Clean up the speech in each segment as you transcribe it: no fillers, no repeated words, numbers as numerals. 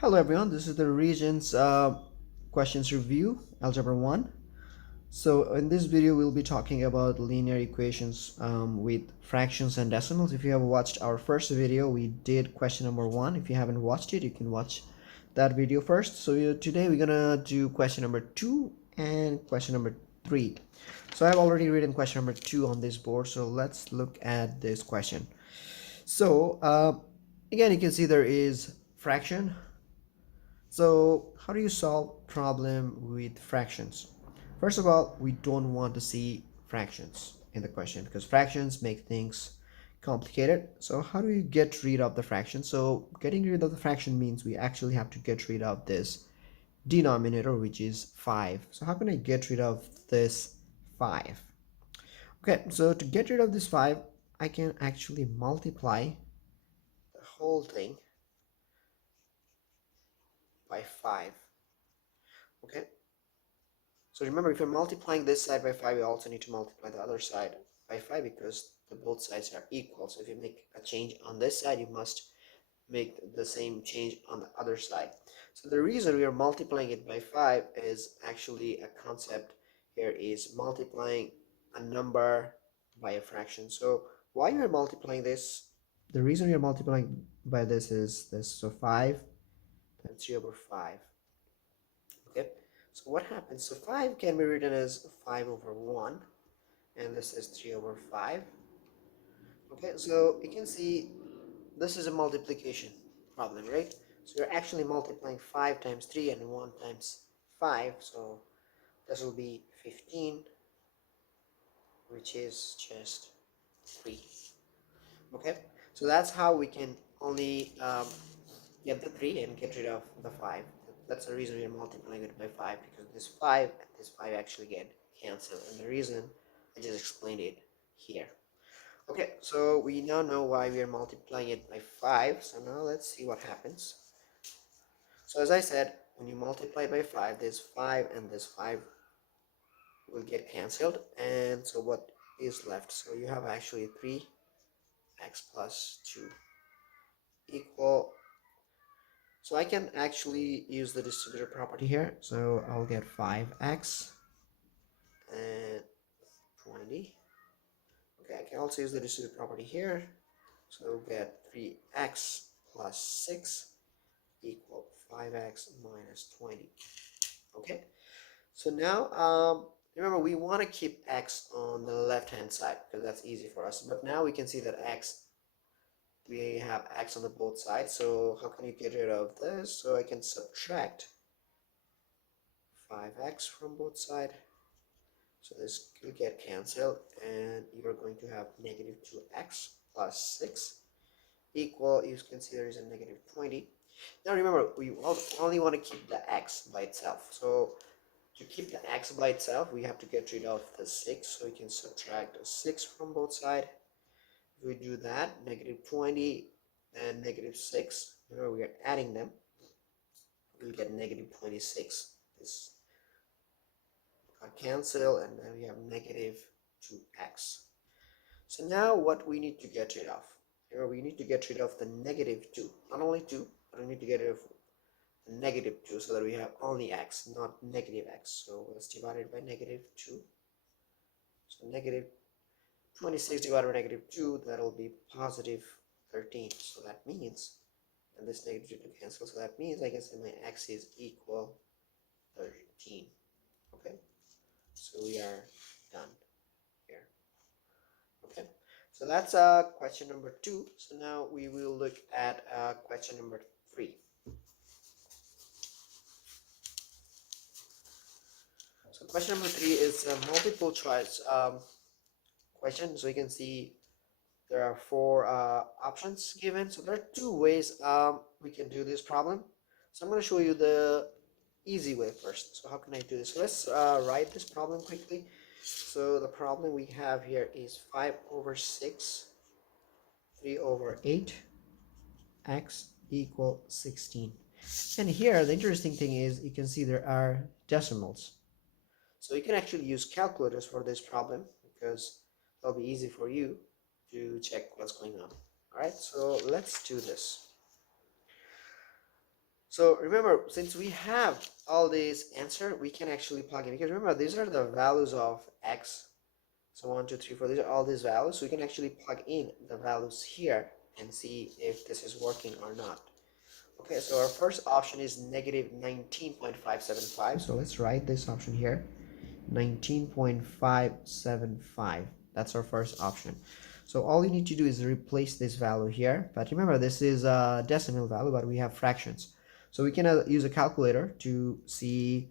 Hello everyone, this is the Regents Questions Review, Algebra 1. So in this video we'll be talking about linear equations with fractions and decimals. If you have watched our first video, we did question number 1. If you haven't watched it, you can watch that video first. So today we're gonna do question number 2 and question number 3. So I've already written question number 2 on this board, so let's look at this question. So again, you can see there is fraction. So how do you solve problem with fractions? First of all, we don't want to see fractions in the question because fractions make things complicated. So how do you get rid of the fraction? So getting rid of the fraction means we actually have to get rid of this denominator, which is 5. So how can I get rid of this 5? Okay, so to get rid of this 5, I can actually multiply the whole thing by 5. Okay, so remember, if you're multiplying this side by 5, you also need to multiply the other side by 5 because both sides are equal. So if you make a change on this side, you must make the same change on the other side. So the reason we are multiplying it by 5 is actually a concept here is multiplying a number by a fraction. So why we are multiplying this? The reason we are multiplying by this is this. So 5 times 3 over 5. Okay, so what happens? So 5 can be written as 5 over 1, and this is 3 over 5. Okay, so you can see this is a multiplication problem, right? So you're actually multiplying 5 times 3 and 1 times 5, so this will be 15, which is just 3. Okay, so that's how we can only get the 3 and get rid of the 5. That's the reason we are multiplying it by 5, because this 5 and this 5 actually get cancelled, and the reason I just explained it here. Okay, so we now know why we are multiplying it by 5. So now let's see what happens. So as I said, when you multiply by 5, this 5 and this 5 will get cancelled, and so what is left? So you have actually 3x plus 2 equal. So I can actually use the distributive property here. So I'll get 5x and 20. Okay, I can also use the distributive property here. So we'll get 3x plus 6 equal 5x minus 20. Okay, so now remember, we want to keep x on the left hand side because that's easy for us, but now we can see that we have x on the both sides. So how can you get rid of this? So I can subtract 5x from both sides, so this will get cancelled, and you're going to have negative 2x plus 6 equal, you can see there is a negative 20. Now remember, we only want to keep the x by itself. So to keep the x by itself, we have to get rid of the 6. So we can subtract a 6 from both sides. If we do that, negative 20 and negative 6, remember we are adding them, we'll get negative 26. This got cancel, and then we have negative 2x. So now what we need to get rid of? Here we need to get rid of the negative 2. Not only 2, but we need to get rid of negative 2 so that we have only x, not negative x. So let's divide it by negative 2. So negative 26 divided by negative 2, that'll be positive 13. So that means, and this negative 2 cancel, so that means I can say my x is equal 13. Okay, so we are done here. Okay, so that's question number 2. So now we will look at question number 3. So question number 3 is a multiple choice question. So you can see there are 4 options given. So there are 2 ways we can do this problem. So I'm going to show you the easy way first. So how can I do this? So let's write this problem quickly. So the problem we have here is 5 over 6, 3 over 8, x equal 16. And here the interesting thing is you can see there are decimals. So you can actually use calculators for this problem because it'll be easy for you to check what's going on. All right, so let's do this. So remember, since we have all these answer, we can actually plug in, because remember these are the values of x. So 1, 2, 3, 4, these are all these values. So we can actually plug in the values here and see if this is working or not. Okay, so our first option is negative 19.575. So let's write this option here. 19.575. That's our first option. So all you need to do is replace this value here. But remember, this is a decimal value, but we have fractions. So we can use a calculator to see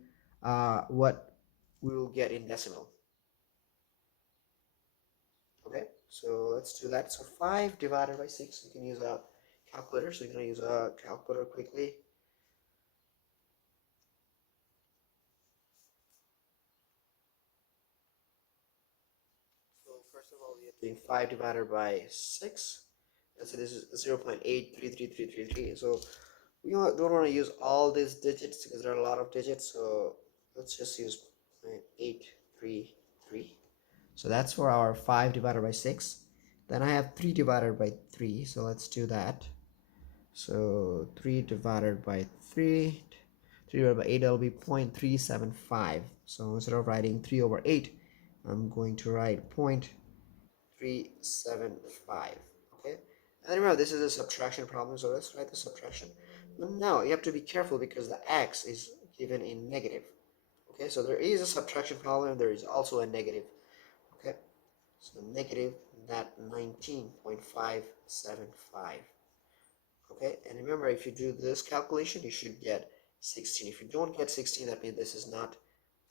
what we will get in decimal. Okay, so let's do that. So 5 divided by 6, you can use a calculator. So you're going to use a calculator quickly. So first of all, we are doing 5 divided by 6. And so this is 0.833333. So we don't want to use all these digits because there are a lot of digits. So let's just use 0.833. So that's for our 5 divided by 6. Then I have 3 divided by 3. So let's do that. So 3 divided by 3. 3 divided by 8, that'll be 0.375. So instead of writing 3 over 8, I'm going to write 0.375. Okay, and remember this is a subtraction problem, so let's write the subtraction. But now you have to be careful because the x is given in negative. Okay, so there is a subtraction problem, there is also a negative. Okay, so negative that 19.575. Okay, and remember, if you do this calculation, you should get 16. If you don't get 16, that means this is not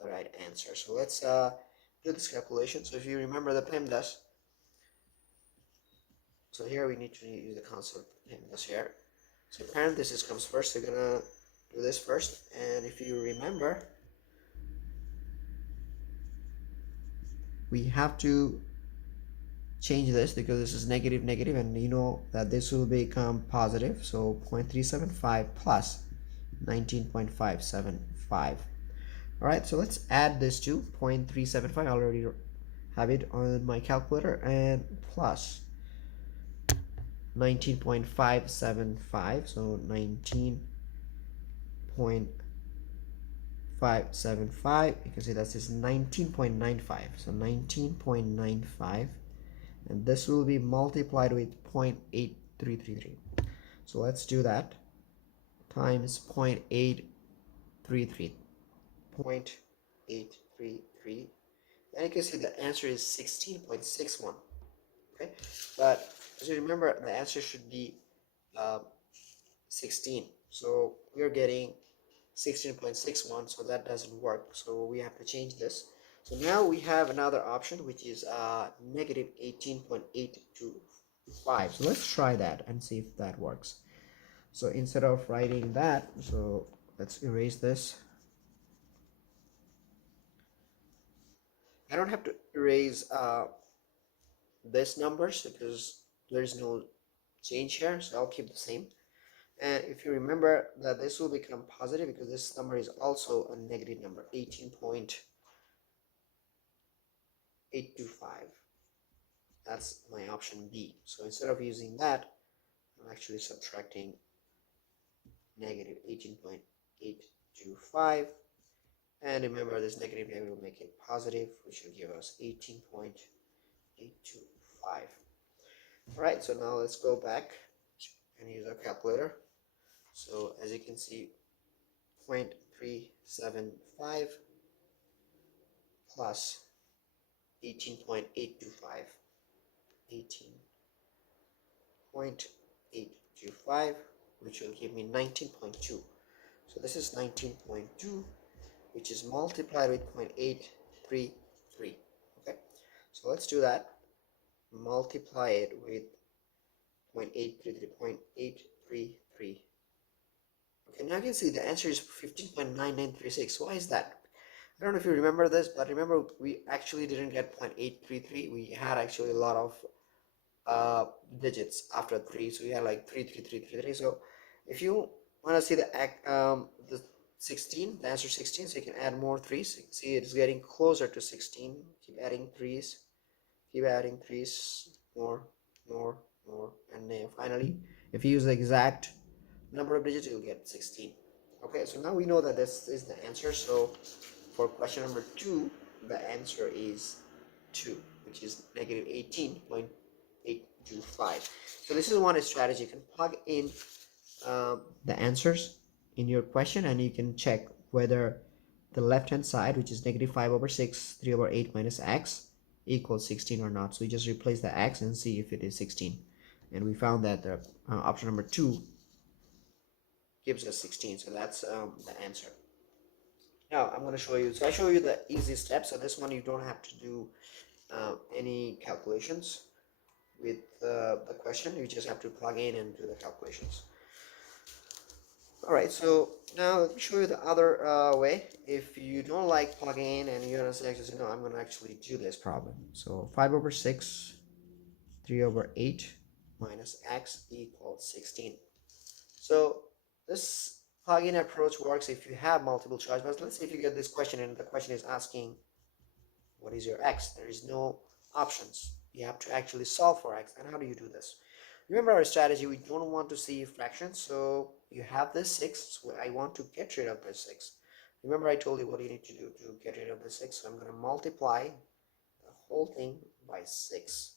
the right answer. So let's do this calculation. So if you remember the PEMDAS, so here we need to use the concept of PEMDAS here. So parenthesis comes first, so you're gonna do this first, and if you remember, we have to change this because this is negative negative, and you know that this will become positive. So 0.375 plus 19.575. All right, so let's add this to 0.375. I already have it on my calculator, and plus 19.575. So 19.575. You can see that is 19.95. So 19.95, and this will be multiplied with 0.8333. So let's do that. Times 0.833. 0.833, and you can see the answer is 16.61. Okay, but as you remember, the answer should be 16, so we are getting 16.61, so that doesn't work, so we have to change this. So now we have another option, which is negative 18.825. So let's try that and see if that works. So instead of writing that, so let's erase this. I don't have to erase this numbers because there is no change here, so I'll keep the same. And if you remember that this will become positive because this number is also a negative number, 18.825. That's my option B. So instead of using that, I'm actually subtracting negative 18.825. And remember, this negative will make it positive, which will give us 18.825. Alright, so now let's go back and use our calculator. So as you can see, 0.375 plus 18.825, 18.825, which will give me 19.2. So this is 19.2, which is multiplied with 0.833. Okay, so let's do that. Multiply it with 0.833. Okay, now you can see the answer is 15.9936. Why is that? I don't know if you remember this, but remember we actually didn't get 0.833. We had actually a lot of digits after 3, so we had like 33333. So if you want to see the 16, the answer 16, so you can add more 3s. See, it's getting closer to 16. Keep adding 3s, keep adding 3s, more, and then finally, if you use the exact number of digits, you'll get 16. Okay, so now we know that this is the answer. So for question number 2, the answer is 2, which is negative 18.825. So this is one strategy. You can plug in the answers in your question, and you can check whether the left hand side, which is negative 5 over 6, 3 over 8 minus x, equals 16 or not. So we just replace the x and see if it is 16. And we found that the option number 2 gives us 16. So that's the answer. Now I'm going to show you. So I show you the easy steps. So this one you don't have to do any calculations with the question. You just have to plug in and do the calculations. Alright, so now let me show you the other way. If you don't like plugging in and you're going to say, no, I'm going to actually do this problem. So 5 over 6, 3 over 8 minus x equals 16. So this plug-in approach works if you have multiple choice. But let's say if you get this question and the question is asking, what is your x? There is no options. You have to actually solve for x. And how do you do this? Remember our strategy, we don't want to see fractions, so you have this 6, so I want to get rid of this 6. Remember I told you what you need to do to get rid of the 6, so I'm going to multiply the whole thing by 6.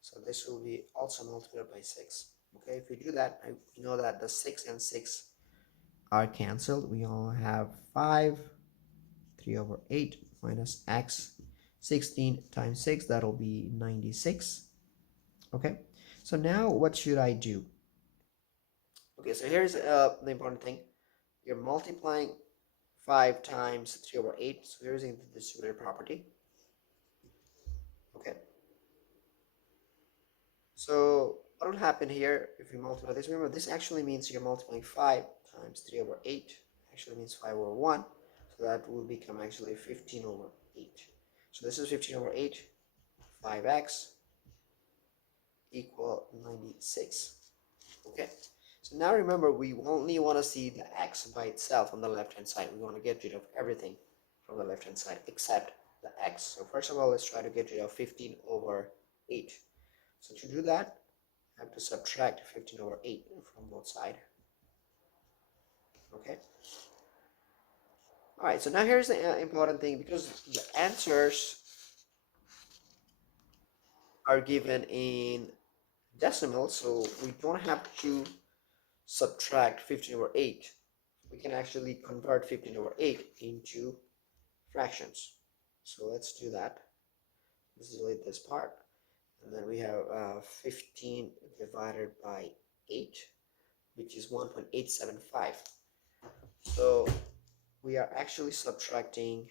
So this will be also multiplied by 6. Okay, if we do that, we know that the 6 and 6 are cancelled. We all have 5, 3 over 8 minus x, 16 times 6, that'll be 96. Okay, so now what should I do? Okay, so here's the important thing. You're multiplying 5 times 3 over 8. So we're using the distributive property. Okay. So what will happen here if you multiply this? Remember, this actually means you're multiplying 5 times 3 over 8. Actually means 5 over 1. So that will become actually 15 over 8. So this is 15 over 8. 5x equal 96. Okay. So now remember, we only want to see the x by itself on the left hand side. We want to get rid of everything from the left hand side except the x. So first of all, let's try to get rid of 15 over 8. So to do that, I have to subtract 15 over 8 from both sides. Okay. All right, so now here's the important thing, because the answers are given in decimals, so we don't have to subtract 15 over 8. We can actually convert 15 over 8 into fractions. So let's do that. Let's delete this part. And then we have 15 divided by 8, which is 1.875. So we are actually subtracting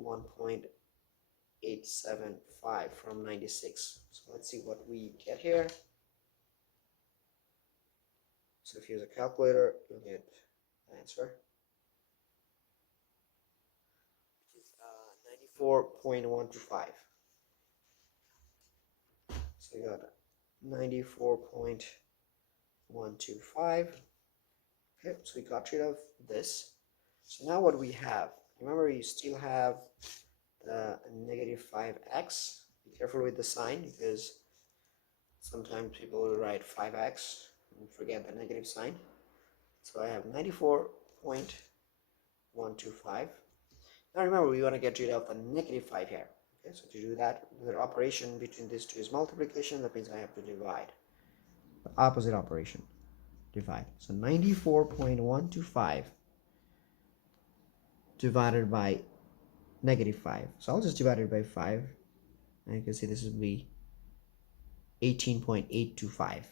1.875 from 96. So let's see what we get here. So if you use a calculator, you'll get the answer. 94.125. So we got 94.125. Okay, so we got rid of this. So now what we have, remember you still have the negative 5x. Be careful with the sign, because sometimes people will write 5x and forget the negative sign. So I have 94.125. Now remember, we want to get rid of the negative 5 here. Okay, so to do that, the operation between these two is multiplication. That means I have to divide. The opposite operation, divide. So 94.125 divided by negative 5. So I'll just divide it by 5. And you can see this will be 18.825.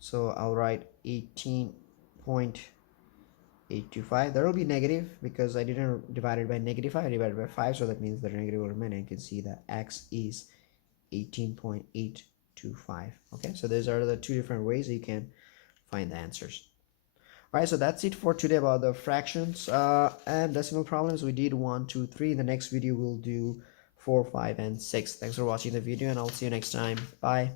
So I'll write 18.825. There will be negative because I didn't divide it by negative 5. I divided by 5, so that means the negative will remain. And you can see that x is 18.825. Okay, so those are the two different ways you can find the answers. All right, so that's it for today about the fractions and decimal problems. We did 1, 2, 3. In the next video, we'll do 4, 5, and 6. Thanks for watching the video, and I'll see you next time. Bye.